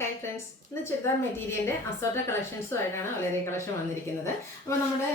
Hi friends, ഇന്ന് ചുരിദാർ മെറ്റീരിയലിൻ്റെ അസോർട്ട കളക്ഷൻസുമായിട്ടാണ് വളരെ കളക്ഷൻ വന്നിരിക്കുന്നത്. അപ്പോൾ നമ്മുടെ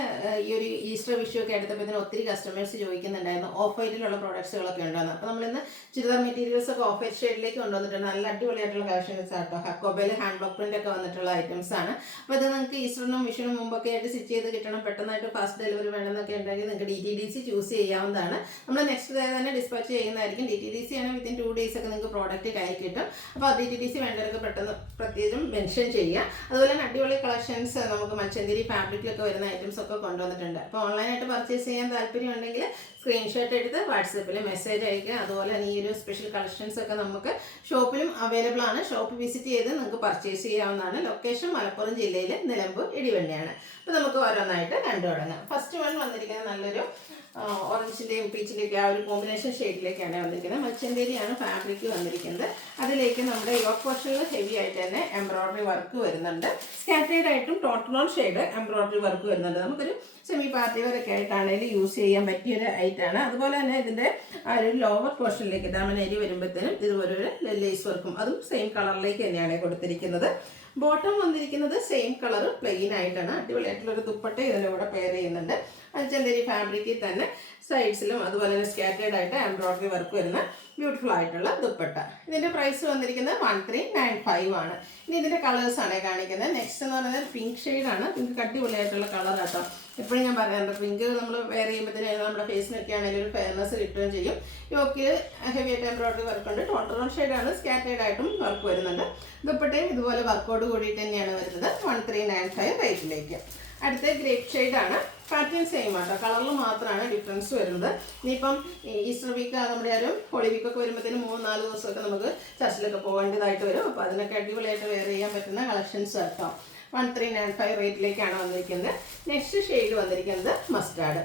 ഈ ഒരു ഈസ്റ്റർ വിഷു ഒക്കെ എടുത്തപ്പോഴത്തേന് ഒത്തിരി കസ്റ്റമേഴ്സ് ചോദിക്കുന്നുണ്ടായിരുന്നു ഓഫ് വൈറ്റിലുള്ള പ്രോഡക്ട്സുകളൊക്കെ ഉണ്ടോയെന്ന്. അപ്പോൾ നമ്മളിന്ന് ചുരിദാർ മെറ്റീരിയൽസ് ഒക്കെ ഓഫ് വൈറ്റ് ഷെയ്ഡിലേക്ക് കൊണ്ടുവന്നിട്ടുണ്ട്. നല്ല അടിപൊളിയായിട്ടുള്ള കളക്ഷൻസ് ആട്ടോ. ഹക്കോബയിൽ ഹാൻഡ് ബ്ലോക്ക് പ്രിൻ്റ് ഒക്കെ വന്നിട്ടുള്ള ഐറ്റംസ് ആണ്. അപ്പോൾ ഇത് നിങ്ങൾക്ക് ഈസ്റ്ററിനും വിഷുവിനും മുമ്പൊക്കെ ആയിട്ട് സ്റ്റിച്ച് ചെയ്ത് കിട്ടണം, പെട്ടെന്നായിട്ട് ഫാസ്റ്റ് ഡെലിവറി വേണമെന്നൊക്കെ ഉണ്ടെങ്കിൽ നിങ്ങൾക്ക് DTDC ചൂസ് ചെയ്യാവുന്നതാണ്. നമ്മൾ നെക്സ്റ്റ് ഡേ തന്നെ ഡിസ്പാച്ച് ചെയ്യുന്നതായിരിക്കും. DTDC ആണ് വിത്തിൻ 2 days ഒക്കെ നിങ്ങൾക്ക് പ്രോഡക്റ്റ് കൈ കിട്ടും. അപ്പോൾ DTDC വേണ്ടവർക്ക് പെട്ടെന്ന് പ്രത്യേകം മെൻഷൻ ചെയ്യുക. അതുപോലെ തന്നെ അടിപൊളി കളക്ഷൻസ് നമുക്ക് മച്ചന്തിരി ഫാബ്രിക്കിലൊക്കെ വരുന്ന ഐറ്റംസ് ഒക്കെ കൊണ്ടുവന്നിട്ടുണ്ട്. അപ്പോൾ ഓൺലൈനായിട്ട് പർച്ചേസ് ചെയ്യാൻ താല്പര്യമുണ്ടെങ്കിൽ സ്ക്രീൻഷോട്ട് എടുത്ത് വാട്സപ്പിൽ മെസ്സേജ് അയക്കുക. അതുപോലെ തന്നെ ഈ ഒരു സ്പെഷ്യൽ കളക്ഷൻസ് ഒക്കെ നമുക്ക് ഷോപ്പിലും അവൈലബിൾ ആണ്. ഷോപ്പ് വിസിറ്റ് ചെയ്ത് നിങ്ങൾക്ക് പർച്ചേസ് ചെയ്യാവുന്നതാണ്. ലൊക്കേഷൻ മലപ്പുറം ജില്ലയിലെ നിലമ്പൂർ ഇടിവണ്ടിയാണ്. അപ്പോൾ നമുക്ക് ഓരോന്നായിട്ട് കണ്ടു തുടങ്ങാം. ഫസ്റ്റ് വൺ വന്നിരിക്കുന്നത് നല്ലൊരു ഓറഞ്ചിൻ്റെയും പീച്ചിൻ്റെയൊക്കെ ആ ഒരു കോമ്പിനേഷൻ ഷെയ്ഡിലേക്കാണ് വന്നിരിക്കുന്നത്. മച്ചന്തേരിയാണ് ഫാബ്രിക് വന്നിരിക്കുന്നത്. അതിലേക്ക് നമ്മുടെ യോക്ക് പോർഷനിൽ ഹെവി ആയിട്ട് തന്നെ എംബ്രോയ്ഡറി വർക്ക് വരുന്നുണ്ട്. സ്കാറ്റേഡ് ആയിട്ടും total on shade embroidery work വരുന്നുണ്ട്. നമുക്കൊരു സെമി പാർട്ടി വെയറൊക്കെ ആയിട്ടാണെങ്കിലും യൂസ് ചെയ്യാൻ പറ്റിയൊരു ഐറ്റാണ്. അതുപോലെ തന്നെ ഇതിൻ്റെ ആ ഒരു ലോവർ പോർഷനിലേക്ക് ദാമനേരി വരുമ്പോഴത്തേനും ഇതുപോലൊരു ലേസ് വർക്കും അതും സെയിം കളറിലേക്ക് തന്നെയാണ് കൊടുത്തിരിക്കുന്നത്. ബോട്ടം വന്നിരിക്കുന്നത് സെയിം കളർ പ്ലെയിൻ ആയിട്ടാണ്. അടിപൊളിയായിട്ടുള്ളൊരു ദുപ്പട്ട ഇതിൻ്റെ കൂടെ പെയർ ചെയ്യുന്നുണ്ട്. മച്ചന്തേരി ഫാബ്രിക്കിൽ തന്നെ സൈഡ്സിലും അതുപോലെ തന്നെ സ്കാറ്റേഡ് ആയിട്ട് എംബ്രോയ്ഡറി വർക്ക് വരുന്ന ബ്യൂട്ടിഫുൾ ആയിട്ടുള്ള ദുപ്പട്ട. ഇതിൻ്റെ പ്രൈസ് വന്നിരിക്കുന്നത് 1395 ആണ്. ഇനി ഇതിൻ്റെ കളേഴ്സാണ് കാണിക്കുന്നത്. നെക്സ്റ്റ് എന്ന് പറയുന്നത് പിങ്ക് ഷെയ്ഡാണ്. പിങ്ക് അടിപൊളിയായിട്ടുള്ള കളർ കേട്ടോ. എപ്പോഴും ഞാൻ പറയാറുണ്ട്, പിങ്ക് നമ്മൾ വെയർ ചെയ്യുമ്പോഴത്തേന് നമ്മുടെ ഫേസിനൊക്കെ ആണെങ്കിലും ഒരു ഫെയർനെസ് കിട്ടുകയും ചെയ്യും. യോക്കിൽ ഹെവി ആയിട്ട് എംബ്രോയ്ഡറി വർക്ക് ഉണ്ട്. ടോട്ടൽ ഓൺ ഷെയ്ഡാണ്. സ്കാറ്റേഡ് ആയിട്ടും വർക്ക് വരുന്നുണ്ട്. ദുപ്പട്ടയും ഇതുപോലെ വർക്കോട് കൂടിയിട്ട് തന്നെയാണ് വരുന്നത്. 1395 റേറ്റിലേക്ക്. അടുത്ത ഗ്രേപ്പ് ഷെയ്ഡാണ്. പാറ്റേൺ സെയിം ആട്ടോ, കളറിൽ മാത്രമാണ് ഡിഫറൻസ് വരുന്നത്. ഇനിയിപ്പം ഈസ്റ്റർ വീക്ക് നമ്മുടെ ഒരു ഹോളി വീക്കൊക്കെ വരുമ്പോഴത്തേനും 3-4 ദിവസമൊക്കെ നമുക്ക് ചർച്ചിലൊക്കെ പോകേണ്ടതായിട്ട് വരും. അപ്പോൾ അതിനൊക്കെ അടിപൊളിയായിട്ട് വെയർ ചെയ്യാൻ പറ്റുന്ന കളക്ഷൻസ് കേട്ടോ. 1395 റേറ്റിലേക്കാണ് വന്നിരിക്കുന്നത്. നെക്സ്റ്റ് ഷെയ്ഡ് വന്നിരിക്കുന്നത് മസ്റ്റാർഡ്.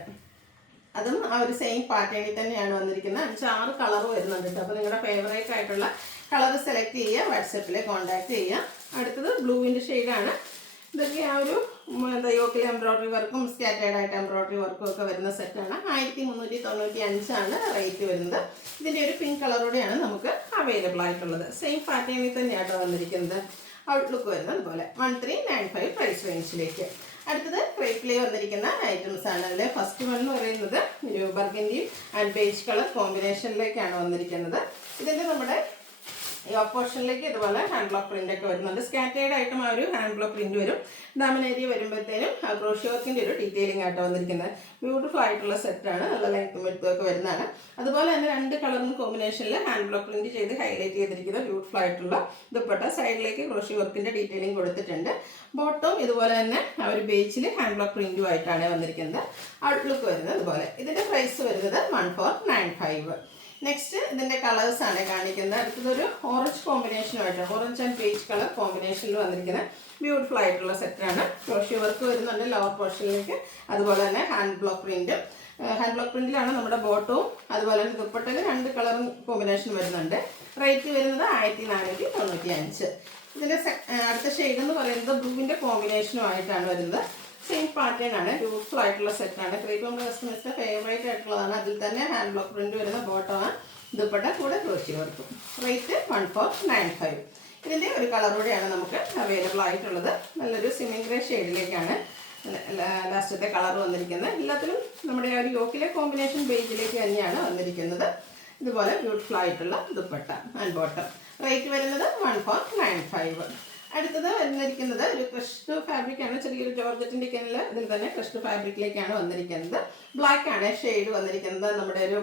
അതും ആ ഒരു സെയിം പാറ്റേണിൽ തന്നെയാണ് വന്നിരിക്കുന്നത്. 5-6 കളർ വരുന്നുണ്ട് കേട്ടോ. അപ്പോൾ നിങ്ങളുടെ ഫേവറേറ്റ് ആയിട്ടുള്ള കളർ സെലക്ട് ചെയ്യുക, വാട്സപ്പിൽ കോൺടാക്ട് ചെയ്യുക. അടുത്തത് ബ്ലൂവിൻ്റെ ഷെയ്ഡാണ്. ഇതൊക്കെ ആ ഒരു യോക്കിൽ എംബ്രോയ്ഡറി വർക്കും സ്കാറ്റേഡ് ആയിട്ട് എംബ്രോയ്ഡറി വർക്കും ഒക്കെ വരുന്ന സെറ്റാണ്. 1395 ആണ് റേറ്റ് വരുന്നത്. ഇതിൻ്റെ ഒരു പിങ്ക് കളറോടെയാണ് നമുക്ക് അവൈലബിൾ ആയിട്ടുള്ളത്. സെയിം പാറ്റേണിൽ തന്നെയാണ് വന്നിരിക്കുന്നത്. ഔട്ട്ലുക്ക് വരുന്നത് പോലെ 1395 പ്രൈസ് റേഞ്ചിലേക്ക്. അടുത്തത് ക്രേപ്പിലേ വന്നിരിക്കുന്ന ഐറ്റംസ് ആണ്. അതിൽ ഫസ്റ്റ് വൺ എന്ന് പറയുന്നത് ഒരു ബർഗൻഡിയും ആൻഡ് ബേജ് കളർ കോമ്പിനേഷനിലേക്കാണ് വന്നിരിക്കുന്നത്. ഇതിൻ്റെ നമ്മുടെ യോക്ക് പോർഷനിലേക്ക് ഇതുപോലെ ഹാൻഡ് ബ്ലോക്ക് പ്രിൻ്റ് ഒക്കെ വരുന്നുണ്ട്. സ്കാറ്റേഡ് ആയിട്ടും ആ ഒരു ഹാൻഡ് ബ്ലോക്ക് പ്രിൻ്റ് വരും. ദാമനേരി വരുമ്പോഴത്തേനും ആ ക്രോഷ്യോ വർക്കിൻ്റെ ഒരു ഡീറ്റെയിലിംഗ് ആയിട്ട് വന്നിരിക്കുന്നത്. ബ്യൂട്ടിഫുൾ ആയിട്ടുള്ള സെറ്റാണ്. നല്ല ലെങ്ത്തും വെഡ്ത്തും വരുന്നതാണ്. അതുപോലെ തന്നെ 2 കളറിന് കോമ്പിനേഷനിൽ ഹാൻഡ് ബ്ലോക്ക് പ്രിൻ്റ് ചെയ്ത് ഹൈലൈറ്റ് ചെയ്തിരിക്കുന്ന ബ്യൂട്ടിഫുൾ ആയിട്ടുള്ള ദുപ്പട്ട. സൈഡിലേക്ക് ക്രോഷ്യോ വർക്കിൻ്റെ ഡീറ്റെയിലിംഗ് കൊടുത്തിട്ടുണ്ട്. ബോട്ടം ഇതുപോലെ തന്നെ ആ ഒരു ബേസിൽ ഹാൻഡ് ബ്ലോക്ക് പ്രിൻറ്റും ആയിട്ടാണ് വന്നിരിക്കുന്നത്. ഔട്ട്ലുക്ക് വരുന്നത് ഇതുപോലെ. ഇതിൻ്റെ പ്രൈസ് വരുന്നത് 1495. നെക്സ്റ്റ് ഇതിൻ്റെ കളേഴ്സാണ് കാണിക്കുന്നത്. അടുത്തതൊരു ഓറഞ്ച് കോമ്പിനേഷനുമായിട്ട്, ഓറഞ്ച് ആൻഡ് പീച്ച് കളർ കോമ്പിനേഷനിൽ വന്നിരിക്കുന്ന ബ്യൂട്ടിഫുൾ ആയിട്ടുള്ള സെറ്റാണ്. ക്രോഷ്യോ വർക്ക് വരുന്നുണ്ട് ലോവർ പോർഷനിലേക്ക്. അതുപോലെ തന്നെ ഹാൻഡ് ബ്ലോക്ക് പ്രിൻറ്റും. ഹാൻഡ് ബ്ലോക്ക് പ്രിൻറ്റിലാണ് നമ്മുടെ ബോട്ടവും. അതുപോലെ തന്നെ ദുപ്പട്ടയിൽ 2 കളറും കോമ്പിനേഷൻ വരുന്നുണ്ട്. റേറ്റ് വരുന്നത് 1495. ഇതിൻ്റെ അടുത്ത ഷെയ്ഡ് എന്ന് പറയുന്നത് ബ്ലൂവിൻ്റെ കോമ്പിനേഷനുമായിട്ടാണ് വരുന്നത്. സെയിം പാറ്റേൺ ആണ്. ബ്യൂട്ടിഫുൾ ആയിട്ടുള്ള സെറ്റാണ്. ക്രേപ്പ് നമ്മുടെ കസ്റ്റമേഴ്സിൻ്റെ ഫേവറേറ്റ് ആയിട്ടുള്ളതാണ്. അതിൽ തന്നെ ഹാൻഡ് ബ്ലോക്ക് പ്രിൻറ്റ് വരുന്ന ബോട്ടമാണ്. ദുപ്പട്ട കൂടെ ക്രോഷ്യോ വർക്കും. റേറ്റ് 1495. ഇതിൻ്റെ ഒരു കളറോടെയാണ് നമുക്ക് അവൈലബിൾ ആയിട്ടുള്ളത്. നല്ലൊരു സിമി ഗ്രേ ഷെയ്ഡിലേക്കാണ് ലാസ്റ്റത്തെ കളർ വന്നിരിക്കുന്നത്. എല്ലാത്തിലും നമ്മുടെ ആ ഒരു യോക്കിലെ കോമ്പിനേഷൻ ബേജിലേക്ക് തന്നെയാണ് വന്നിരിക്കുന്നത്. ഇതുപോലെ ബ്യൂട്ടിഫുൾ ആയിട്ടുള്ള ദുപ്പട്ട ആൻഡ് ബോട്ടം. റേറ്റ് വരുന്നത് 1495. അടുത്തത് വന്നിരിക്കുന്നത് ഒരു ക്രഷ്ഡ് ഫാബ്രിക്കാണ്. ചെറിയൊരു ജോർജറ്റിൻ്റെ കെനിൽ ഇതിൽ തന്നെ ക്രഷ്ഡ് ഫാബ്രിക്കിലേക്കാണ് വന്നിരിക്കുന്നത്. ബ്ലാക്ക് ആണ് ഷെയ്ഡ് വന്നിരിക്കുന്നത്. നമ്മുടെ ഒരു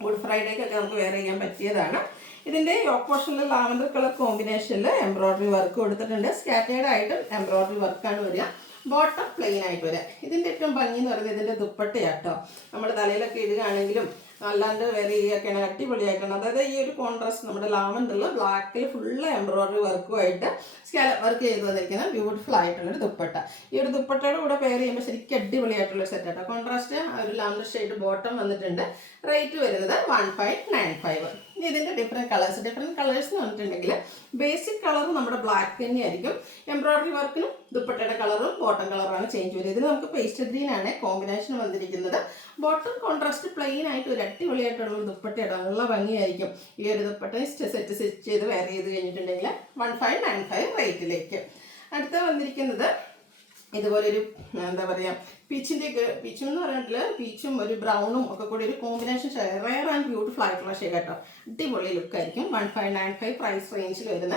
ഗുഡ് ഫ്രൈഡേക്കൊക്കെ നമുക്ക് വെയർ ചെയ്യാൻ പറ്റിയതാണ്. ഇതിൻ്റെ യോക്ക് പോർഷനിൽ ലാവൻഡർ കളർ കോമ്പിനേഷനിൽ എംബ്രോയ്ഡറി വർക്ക് കൊടുത്തിട്ടുണ്ട്. സ്കാറ്റേഡ് ആയിട്ടും എംബ്രോയ്ഡറി വർക്കാണ് വരിക. ബോട്ടം പ്ലെയിൻ ആയിട്ട് വരിക. ഇതിൻ്റെ ഏറ്റവും ഭംഗി എന്ന് പറയുന്നത് ഇതിൻ്റെ ദുപ്പട്ടയാട്ടോ. നമ്മുടെ തലയിലൊക്കെ ഇടുകയാണെങ്കിലും അല്ലാണ്ട് വെയർ ചെയ്യുകയൊക്കെയാണ് അടിപൊളിയായിട്ടാണ്. അതായത് ഈ ഒരു കോൺട്രാസ്റ്റ് നമ്മുടെ ലാവൻഡറിൽ ബ്ലാക്കിൽ ഫുള്ള് എംബ്രോയ്ഡറി വർക്കുമായിട്ട് സ്കാലപ്പ് വർക്ക് ചെയ്ത് വന്നിരിക്കുന്ന ബ്യൂട്ടിഫുൾ ആയിട്ടുള്ളൊരു ദുപ്പട്ട. ഈ ഒരു ദുപ്പട്ടയുടെ കൂടെ പെയർ ചെയ്യുമ്പോൾ ശരിക്കും അടിപൊളിയായിട്ടുള്ളൊരു സെറ്റാട്ടോ. കോൺട്രാസ്റ്റ് ഒരു ലാവൻഡർ ഷെയ്ഡ് ബോട്ടം വന്നിട്ടുണ്ട്. റേറ്റ് വരുന്നത് 1595. ഇനി ഇതിൻ്റെ ഡിഫറെൻറ്റ് കളേഴ്സ് എന്ന് പറഞ്ഞിട്ടുണ്ടെങ്കിൽ ബേസിക് കളർ നമ്മുടെ ബ്ലാക്ക് തന്നെയായിരിക്കും. എംബ്രോയ്ഡറി വർക്കിനും ദുപ്പട്ടയുടെ കളറും ബോട്ടം കളറാണ് ചേഞ്ച് വരുന്നത്. ഇതിൽ നമുക്ക് പേസ്റ്റൽ ഗ്രീൻ ആണ് കോമ്പിനേഷൻ വന്നിരിക്കുന്നത്. ബോട്ടം കോൺട്രാസ്റ്റ് പ്ലെയിൻ ആയിട്ട് ഒരു അടിപൊളിയായിട്ടുള്ള ദുപ്പട്ടയുടെ നല്ല ഭംഗിയായിരിക്കും. ഈ ഒരു ദുപ്പട്ട സെറ്റ് ചെയ്ത് വെയർ ചെയ്ത് കഴിഞ്ഞിട്ടുണ്ടെങ്കിൽ 1595 റേറ്റിലേക്ക്. അടുത്ത വന്നിരിക്കുന്നത് ഇതുപോലൊരു എന്താ പറയുക, പീച്ചും എന്ന് പറഞ്ഞിട്ടുള്ള പീച്ചും ഒരു ബ്രൗണും ഒക്കെ കൂടി ഒരു combination shade, rare and beautiful ആയിട്ടുള്ള ഷെയ്ഡ് കേട്ടോ. അടിപൊളി ലുക്കായിരിക്കും. 1595 പ്രൈസ് റേഞ്ചിൽ വരുന്ന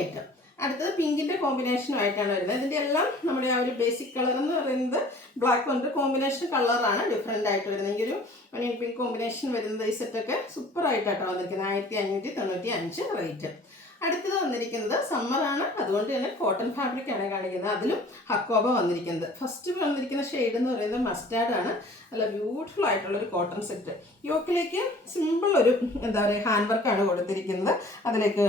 ഐറ്റം. അടുത്തത് പിങ്കിൻ്റെ കോമ്പിനേഷനുമായിട്ടാണ് വരുന്നത്. ഇതിൻ്റെ എല്ലാം നമ്മുടെ ആ ഒരു ബേസിക് കളർ എന്ന് പറയുന്നത് ബ്ലാക്ക് കൊണ്ട് കോമ്പിനേഷൻ കളറാണ് ഡിഫറെൻ്റ് ആയിട്ട് വരുന്നത്. ഈ ഒരു ഒനിയൻ പിങ്ക് കോമ്പിനേഷൻ വരുന്നത് ഈ സെറ്റൊക്കെ സൂപ്പറായിട്ടാണ് വന്നിരിക്കുന്നത്. 1595 റേറ്റ്. അടുത്തത് വന്നിരിക്കുന്നത് സമ്മറാണ്, അതുകൊണ്ട് തന്നെ കോട്ടൺ ഫാബ്രിക് ആണ് കാണിക്കുന്നത്. അതിലും ഹക്കോബ വന്നിരിക്കുന്നത്. ഫസ്റ്റ് വന്നിരിക്കുന്ന ഷെയ്ഡ് എന്ന് പറയുന്നത് മസ്റ്റാർഡ് ആണ്. നല്ല ബ്യൂട്ടിഫുൾ ആയിട്ടുള്ളൊരു കോട്ടൺ സെറ്റ്. യോക്കിലേക്ക് സിമ്പിൾ ഒരു എന്താ പറയുക ഹാൻഡ് വർക്കാണ് കൊടുത്തിരിക്കുന്നത്. അതിലേക്ക്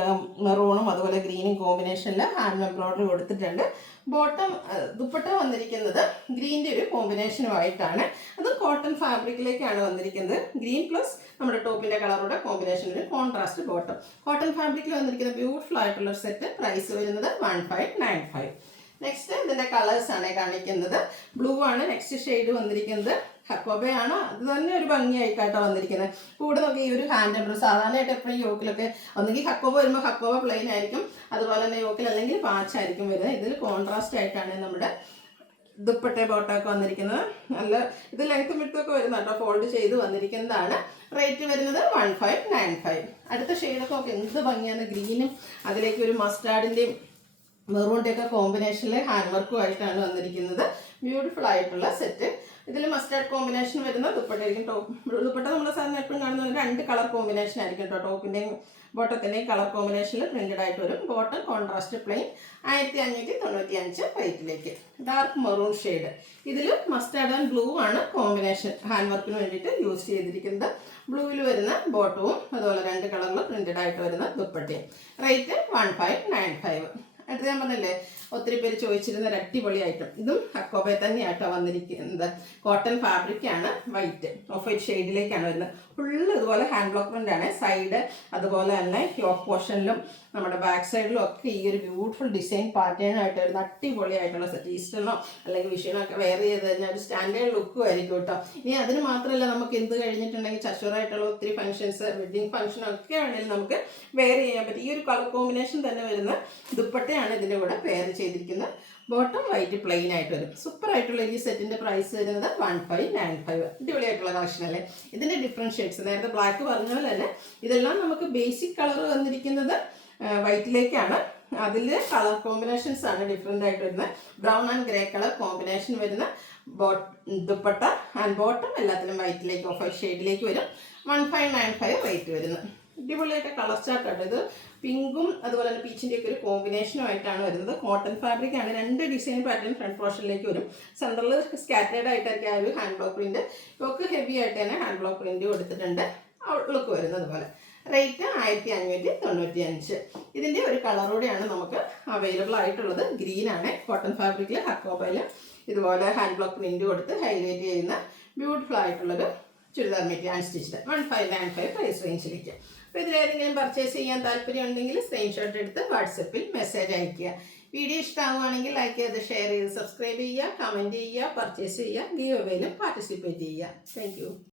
മെറൂണും അതുപോലെ ഗ്രീനും കോമ്പിനേഷനിൽ ഹാൻഡ് എംബ്രോയ്ഡറി കൊടുത്തിട്ടുണ്ട്. ബോട്ടം ദുപ്പട്ട വന്നിരിക്കുന്നത് ഗ്രീൻ്റെ ഒരു കോമ്പിനേഷനുമായിട്ടാണ്. അത് കോട്ടൺ ഫാബ്രിക്കിലേക്കാണ് വന്നിരിക്കുന്നത്. ഗ്രീൻ പ്ലസ് നമ്മുടെ ടോപ്പിൻ്റെ കളറുടെ കോമ്പിനേഷനിൽ കോൺട്രാസ്റ്റ് ബോട്ടം. കോട്ടൺ ഫാബ്രിക്കിൽ വന്നിരിക്കുന്ന ബ്യൂട്ടിഫുൾ ആയിട്ടുള്ള സെറ്റ്. പ്രൈസ് വരുന്നത് 1595. നെക്സ്റ്റ് ഇതിൻ്റെ കളേഴ്സാണ് കാണിക്കുന്നത്. ബ്ലൂ ആണ് നെക്സ്റ്റ് ഷെയ്ഡ് വന്നിരിക്കുന്നത്. ഹക്കോബയാണ്. അത് തന്നെ ഒരു ഭംഗിയായിട്ടാണ് വന്നിരിക്കുന്നത്. കൂടെ നോക്കി ഈ ഒരു ഹാൻഡ് എംബ്രോയ്ഡറി സാധാരണയായിട്ട് എപ്പോഴും യോക്കിലൊക്കെ ഒന്നെങ്കിൽ ഹക്കോബ വരുമ്പോൾ ഹക്കോബ പ്ലെയിൻ ആയിരിക്കും, അതുപോലെ തന്നെ യോക്കിൽ അല്ലെങ്കിൽ പാച്ചായിരിക്കും വരുന്നത്. ഇതിൽ കോൺട്രാസ്റ്റ് ആയിട്ടാണ് നമ്മുടെ ദുപ്പട്ട ബോട്ടൊക്കെ വന്നിരിക്കുന്നത്. നല്ല ഇത് ലെങ്ത്തും വിട്ടുമൊക്കെ വരുന്ന കേട്ടോ, ഫോൾഡ് ചെയ്ത് വന്നിരിക്കുന്നതാണ്. റേറ്റ് വരുന്നത് 1595. അടുത്ത ഷെയ്ഡൊക്കെ നോക്കി എന്ത് ഭംഗിയാണ്. ഗ്രീനും അതിലേക്ക് ഒരു മസ്റ്റാർഡിൻ്റെയും മെറൂണിൻ്റെയൊക്കെ കോമ്പിനേഷനിൽ ഹാൻഡ് വർക്കുമായിട്ടാണ് വന്നിരിക്കുന്നത്. ബ്യൂട്ടിഫുൾ ആയിട്ടുള്ള സെറ്റ്. ഇതിൽ മസ്റ്റാർഡ് കോമ്പിനേഷൻ വരുന്ന ദുപ്പട്ടയായിരിക്കും. ദുപ്പട്ട നമ്മൾ സാധാരണ എപ്പോഴും കാണുന്ന 2 കളർ കോമ്പിനേഷൻ ആയിരിക്കും കേട്ടോ. ടോപ്പിൻ്റെയും ബോട്ടത്തിൻ്റെയും കളർ കോമ്പിനേഷനിൽ പ്രിൻറ്റഡ് ആയിട്ട് വരും. ബോട്ടം കോൺട്രാസ്റ്റ് പ്ലെയിൻ 1595 റേറ്റിലേക്ക്. Dark maroon shade. ഇതിൽ മസ്റ്റാർഡ് ആൻഡ് ബ്ലൂ ആണ് കോമ്പിനേഷൻ ഹാൻഡ് വർക്കിന് വേണ്ടിയിട്ട് യൂസ് ചെയ്തിരിക്കുന്നത്. ബ്ലൂവിൽ വരുന്ന ബോട്ടവും അതുപോലെ 2 കളറിൽ പ്രിൻറ്റഡ് ആയിട്ട് വരുന്ന ദുപ്പട്ടയും. റേറ്റ് 1595. അടുത്ത് ഞാൻ പറഞ്ഞില്ലേ ഒത്തിരി പേര് ചോദിച്ചിരുന്ന ഒരു അടിപൊളി ഐറ്റം. ഇതും ഹക്കോബയിൽ തന്നെയാട്ടോ വന്നിരിക്കുന്നത്. കോട്ടൺ ഫാബ്രിക്കാണ്. വൈറ്റ് ഓഫ് വൈറ്റ് ഷെയ്ഡിലേക്കാണ് വരുന്നത്. ഫുള്ള് ഇതുപോലെ ഹാൻഡ് ബ്ലോക്ക് പ്രിൻ്റ് ആണ്. സൈഡ് അതുപോലെ തന്നെ യോക്ക് പോർഷനിലും നമ്മുടെ ബാക്ക് സൈഡിലും ഒക്കെ ഈ ഒരു ബ്യൂട്ടിഫുൾ ഡിസൈൻ പാറ്റേൺ ആയിട്ട് വരുന്ന അടിപൊളിയായിട്ടുള്ള സെറ്റ്. ഈസ്റ്ററിനോ അല്ലെങ്കിൽ വിഷുവിനോ ഒക്കെ വെയർ ചെയ്ത് കഴിഞ്ഞാൽ ഒരു സ്റ്റാൻഡേർഡ് ലുക്കും ആയിരിക്കും കേട്ടോ. ഇനി അതിന് മാത്രമല്ല, നമുക്ക് എന്ത് കഴിഞ്ഞിട്ടുണ്ടെങ്കിൽ ചഷൂറായിട്ടുള്ള ഒത്തിരി ഫംഗ്ഷൻസ്, വെഡ്ഡിങ് ഫംഗ്ഷനൊക്കെ വേണമെങ്കിൽ നമുക്ക് വെയർ ചെയ്യാൻ പറ്റും. ഈ ഒരു കളർ കോമ്പിനേഷൻ തന്നെ വരുന്ന ദുപ്പട്ടയാണ് ഇതിൻ്റെ കൂടെ പെയർ ചെയ്തിരിക്കുന്നത്. ബോട്ടം വൈറ്റ് പ്ലെയിൻ ആയിട്ട് വരും. സൂപ്പർ ആയിട്ടുള്ള ഈ സെറ്റിൻ്റെ പ്രൈസ് വരുന്നത് 1595. അടിപൊളിയായിട്ടുള്ള കളക്ഷൻ അല്ലേ. ഇതിൻ്റെ ഡിഫറെൻറ്റ് ഷെയ്ഡ്സ് നേരത്തെ ബ്ലാക്ക് പറഞ്ഞ പോലെ തന്നെ ഇതെല്ലാം നമുക്ക് ബേസിക് കളർ വന്നിരിക്കുന്നത് വൈറ്റിലേക്കാണ്. അതിൽ കളർ കോമ്പിനേഷൻസ് ആണ് ഡിഫറെൻ്റ് ആയിട്ട് വരുന്നത്. Brown and grey colour combination വരുന്ന ദുപ്പട്ട ആൻഡ് ബോട്ടം എല്ലാത്തിലും വൈറ്റിലേക്ക് ഓഫ് വൈറ്റ് ഷെയ്ഡിലേക്ക് വരും. 1595 റേറ്റ് വരുന്നത്. അടിപൊളിയായിട്ട് കളർ ചാർട്ടാണ് ഇത്. പിങ്കും അതുപോലെ തന്നെ പീച്ചിൻ്റെ ഒക്കെ ഒരു കോമ്പിനേഷനുമായിട്ടാണ് വരുന്നത്. കോട്ടൺ ഫാബ്രിക് ആണ്. 2 ഡിസൈൻ പാറ്റേൺ ഫ്രണ്ട് പോർഷനിലേക്ക് വരും. സെൻറ്ററിൽ സ്കാറ്റേഡ് ആയിട്ടായിരിക്കും ആ ഒരു ഹാൻഡ് ബ്ലോക്ക് പ്രിൻറ്റ്. ഒക്കെ ഹെവി ആയിട്ട് തന്നെ ഹാൻഡ് ബ്ലോക്ക് പ്രിൻറ്റ് കൊടുത്തിട്ടുണ്ട്. ഔട്ട്ലുക്ക് വരുന്നത് പോലെ. റേറ്റ് 1595. ഇതിൻ്റെ ഒരു കളറോടെയാണ് നമുക്ക് അവൈലബിൾ ആയിട്ടുള്ളത്. ഗ്രീനാണ്. കോട്ടൺ ഫാബ്രിക്കിൽ ഹക്കോബയിൽ ഇതുപോലെ ഹാൻഡ് ബ്ലോക്ക് പ്രിൻറ്റ് കൊടുത്ത് ഹൈലൈറ്റ് ചെയ്യുന്ന ബ്യൂട്ടിഫുൾ ആയിട്ടുള്ളൊരു ചുരിദാർ മെറ്റീരിയൽ അൺസ്റ്റിച്ച്ഡ് 1595 പ്രൈസ് റേഞ്ചിലേക്ക്. അപ്പോൾ ഇതിലേതെങ്കിലും പർച്ചേസ് ചെയ്യാൻ താല്പര്യം ഉണ്ടെങ്കിൽ സ്ക്രീൻഷോട്ട് എടുത്ത് വാട്സപ്പിൽ മെസ്സേജ് അയയ്ക്കുക. വീഡിയോ ഇഷ്ടമാവുകയാണെങ്കിൽ ലൈക്ക് ചെയ്ത് ഷെയർ ചെയ്ത് സബ്സ്ക്രൈബ് ചെയ്യുക, കമൻറ്റ് ചെയ്യുക, പർച്ചേസ് ചെയ്യുക, ഗീവ് അവേയിലും പാർട്ടിസിപ്പേറ്റ് ചെയ്യുക. Thank you.